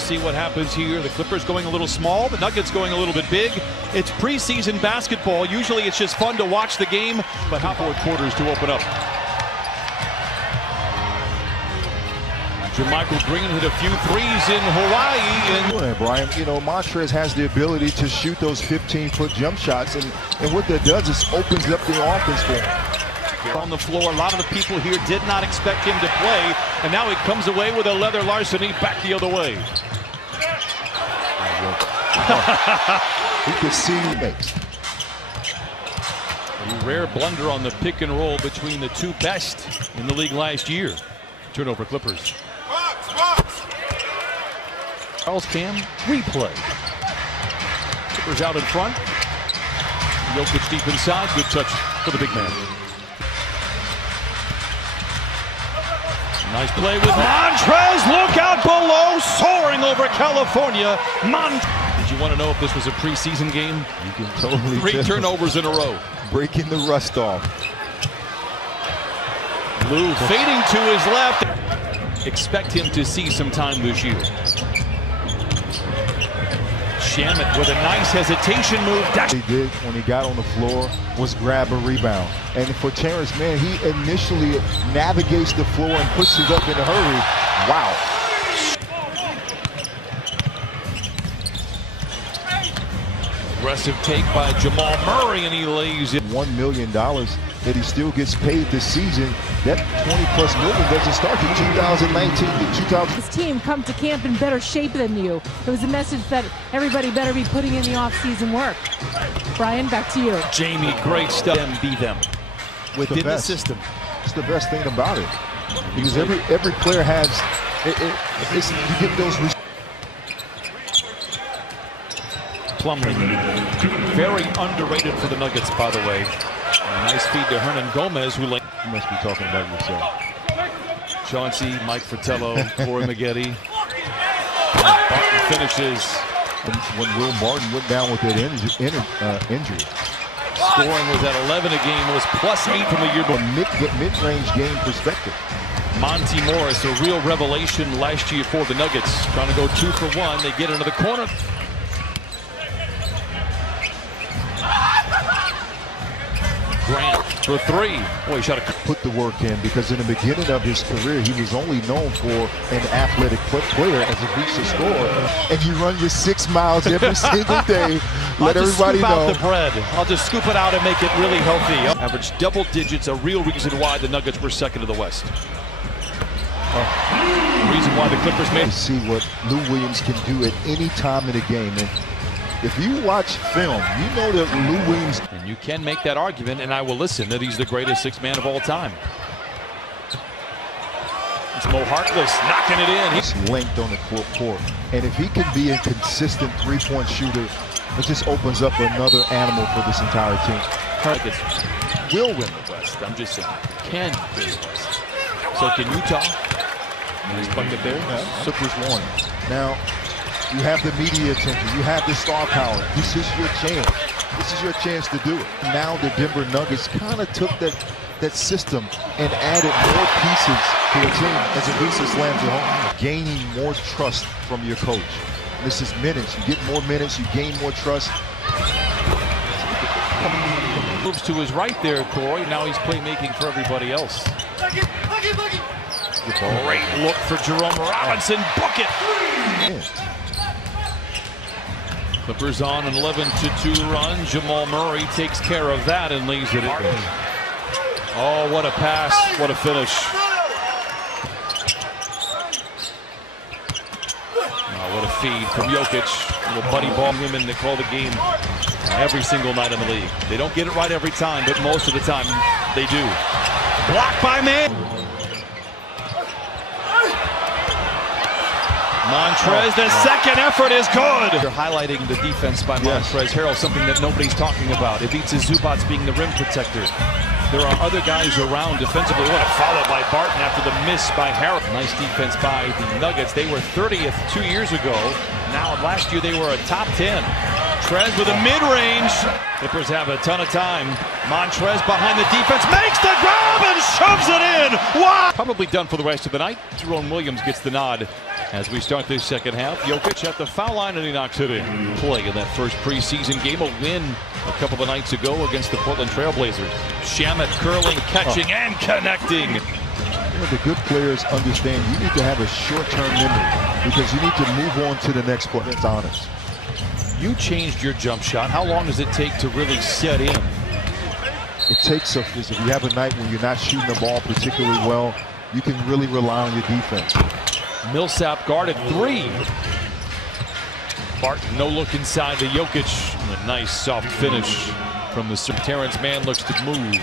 see what happens here. The Clippers going a little small, the Nuggets going a little bit big. It's preseason basketball. Usually it's just fun to watch the game, but how forward quarters to open up. Jermichael Green hit a few threes in Hawaii. And Brian, you know, Montrez has the ability to shoot those 15-foot jump shots, and what that does is opens up the offense for him. On the floor, a lot of the people here did not expect him to play, and now he comes away with a leather larceny back the other way. You can see he makes. A rare blunder on the pick and roll between the two best in the league last year. Turnover Clippers. Charles Cam replay. Clippers out in front. Jokic deep inside. Good touch for the big man. Nice play with Montrez. Look out below. Soaring over California. Did you want to know if this was a preseason game? You can totally Three tell. turnovers in a row. Breaking the rust off. Lou fading to his left. Expect him to see some time this year. Shamet with a nice hesitation move. He did when he got on the floor was grab a rebound. And for Terrence Mann, he initially navigates the floor and puts it up in a hurry. Wow. Aggressive take by Jamal Murray, and he lays it. $1 million that he still gets paid this season. That $20+ million doesn't start to 2019 to 2000. This team come to camp in better shape than you. It was a message that everybody better be putting in the off-season work. Brian, back to you. Jamie, great stuff. Be them within the system. It's the best thing about it, because every player has you get those. Plumlee, very underrated for the Nuggets, by the way. A nice feed to Hernan Gomez, who like. You must be talking about yourself. Chauncey, Mike Fratello, Corey Maggette. Barton finishes. When Will Martin went down with that injury. Scoring was at 11 a game. It was +8 from the year before. Mid-range game perspective. Monty Morris, a real revelation last year for the Nuggets. Trying to go 2 for 1. They get into the corner. Grant for 3. Boy, he shot a. Put the work in, because in the beginning of his career, he was only known for an athletic player as a reach to score. And you run your 6 miles every single day. Let everybody know. I'll just scoop out the bread. I'll just scoop it out and make it really healthy. Average double digits, a real reason why the Nuggets were second in the West. The reason why the Clippers made. To see what Lou Williams can do at any time in the game. And if you watch film, you know that Lou Williams. And you can make that argument, and I will listen, that he's the greatest 6th man of all time. It's Mo Harkless knocking it in. He's length on the court. And if he can be a consistent three-point shooter, it just opens up another animal for this entire team. Nuggets will win the West. I'm just saying, can win the West. So can Utah. Nice bucket there. Yeah, Clippers won. Now, you have the media attention. You have the star power. This is your chance. This is your chance to do it. Now the Denver Nuggets kind of took that system and added more pieces to the team as Avisa slams it home. Gaining more trust from your coach. This is minutes. You get more minutes. You gain more trust. Moves to his right there, Corey. Now he's playmaking for everybody else. Great look for Jerome Robinson. Bucket. Yeah. Clippers on an 11-2 run. Jamal Murray takes care of that and leaves it in. Oh, what a pass. What a finish. Oh, what a feed from Jokic. Little buddy ball him, and they call the game every single night in the league. They don't get it right every time, but most of the time they do. Blocked by Mann. Montrez, the second effort is good. They're highlighting the defense by Montrez Harrell, something that nobody's talking about. Ivica Zubac being the rim protector. There are other guys around defensively. What a follow by Barton after the miss by Harrell. Nice defense by the Nuggets. They were 30th 2 years ago. Now, last year they were a top 10. Trez with a mid-range. Clippers have a ton of time. Montrez behind the defense, makes the grab and shoves it in. Wow! Probably done for the rest of the night. Jerome Williams gets the nod As we start this second half, Jokic at the foul line and he knocks it in. Play in that first preseason game, a win a couple of nights ago against the Portland Trailblazers. Shamet curling, catching, and connecting. The good players understand you need to have a short-term memory because you need to move on to the next play. It's honest. You changed your jump shot. How long does it take to really set in? It takes if you have a night when you're not shooting the ball particularly well, you can really rely on your defense. Millsap guarded three. Barton, no look inside to Jokic. And a nice soft finish from the Terrence Mann looks to move.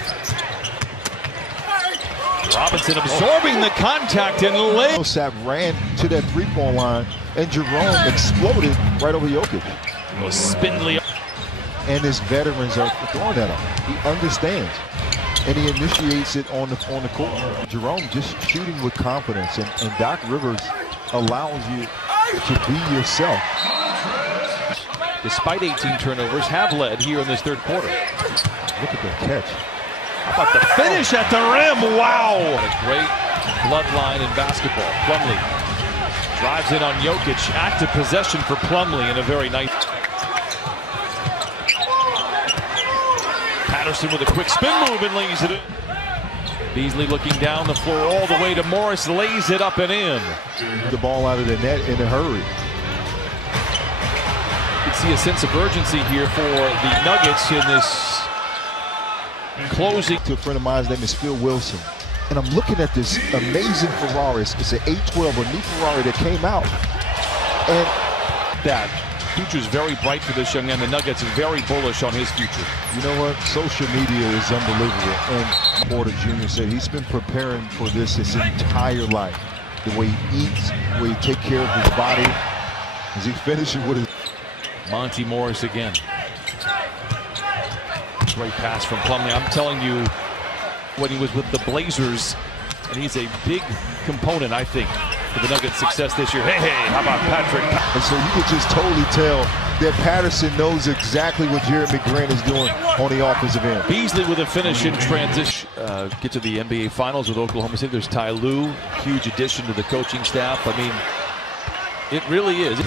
Robinson absorbing the contact and lay. Millsap ran to that three-point line, and Jerome exploded right over Jokic. Spindly. And his veterans are throwing at him. He understands, and he initiates it on the court. Jerome just shooting with confidence, and Doc Rivers allows you to be yourself. Despite 18 turnovers, have led here in this third quarter. Look at the catch. How about the finish at the rim? Wow! A great bloodline in basketball. Plumlee drives in on Jokic. Active possession for Plumlee in a very nice. Patterson with a quick spin move and lays it in. Beasley looking down the floor all the way to Morris, lays it up and in. The ball out of the net in a hurry. You can see a sense of urgency here for the Nuggets in this closing. To a friend of mine, his name is Phil Wilson. And I'm looking at this amazing Ferrari. It's an 812, a new Ferrari that came out. And that future is very bright for this young man. The Nuggets are very bullish on his future. You know what? Social media is unbelievable. And Porter Jr. said he's been preparing for this his entire life. The way he eats, the way he takes care of his body, as he finishes with his. Monty Morris again. Great pass from Plumlee. I'm telling you, when he was with the Blazers, and he's a big component, I think, for the Nuggets' success this year. Hey, how about Patrick? And so you could just totally tell that Patterson knows exactly what Jeremy Grant is doing on the offensive end. Beasley with a finish in transition. Get to the NBA Finals with Oklahoma City. There's Ty Lue, huge addition to the coaching staff. I mean, it really is.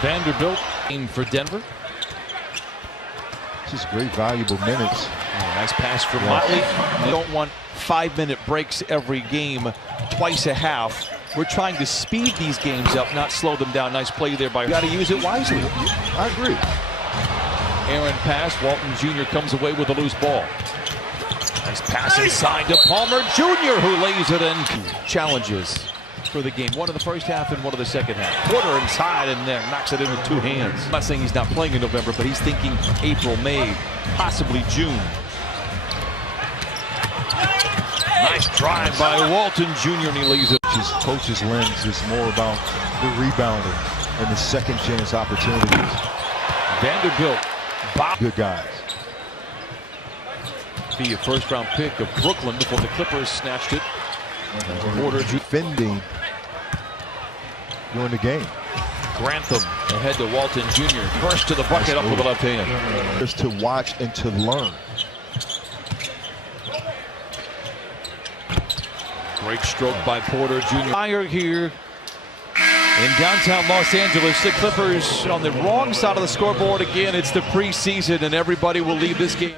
Vanderbilt aim for Denver. Just great valuable minutes. Oh, nice pass from Motley. We don't want 5-minute breaks every game, twice a half. We're trying to speed these games up, not slow them down. Nice play there by. You got to use it wisely. I agree. Aaron pass. Walton Jr. comes away with a loose ball. Nice pass inside to Palmer Jr., who lays it in. Challenges for the game. One in the first half and one in the second half. Porter inside and then knocks it in with two hands. I'm not saying he's not playing in November, but he's thinking April, May, possibly June. Nice drive by Walton Jr. and he leaves it. His coach's lens is more about the rebounding and the second chance opportunities. Vanderbilt. Good guys. Be a first-round pick of Brooklyn before the Clippers snatched it. Porter defending during the game. Grantham ahead to Walton Jr. First to the bucket, up with the left hand. Just to watch and to learn. Great stroke by Porter Jr. Fire here in downtown Los Angeles. The Clippers on the wrong side of the scoreboard again. It's the preseason and everybody will leave this game.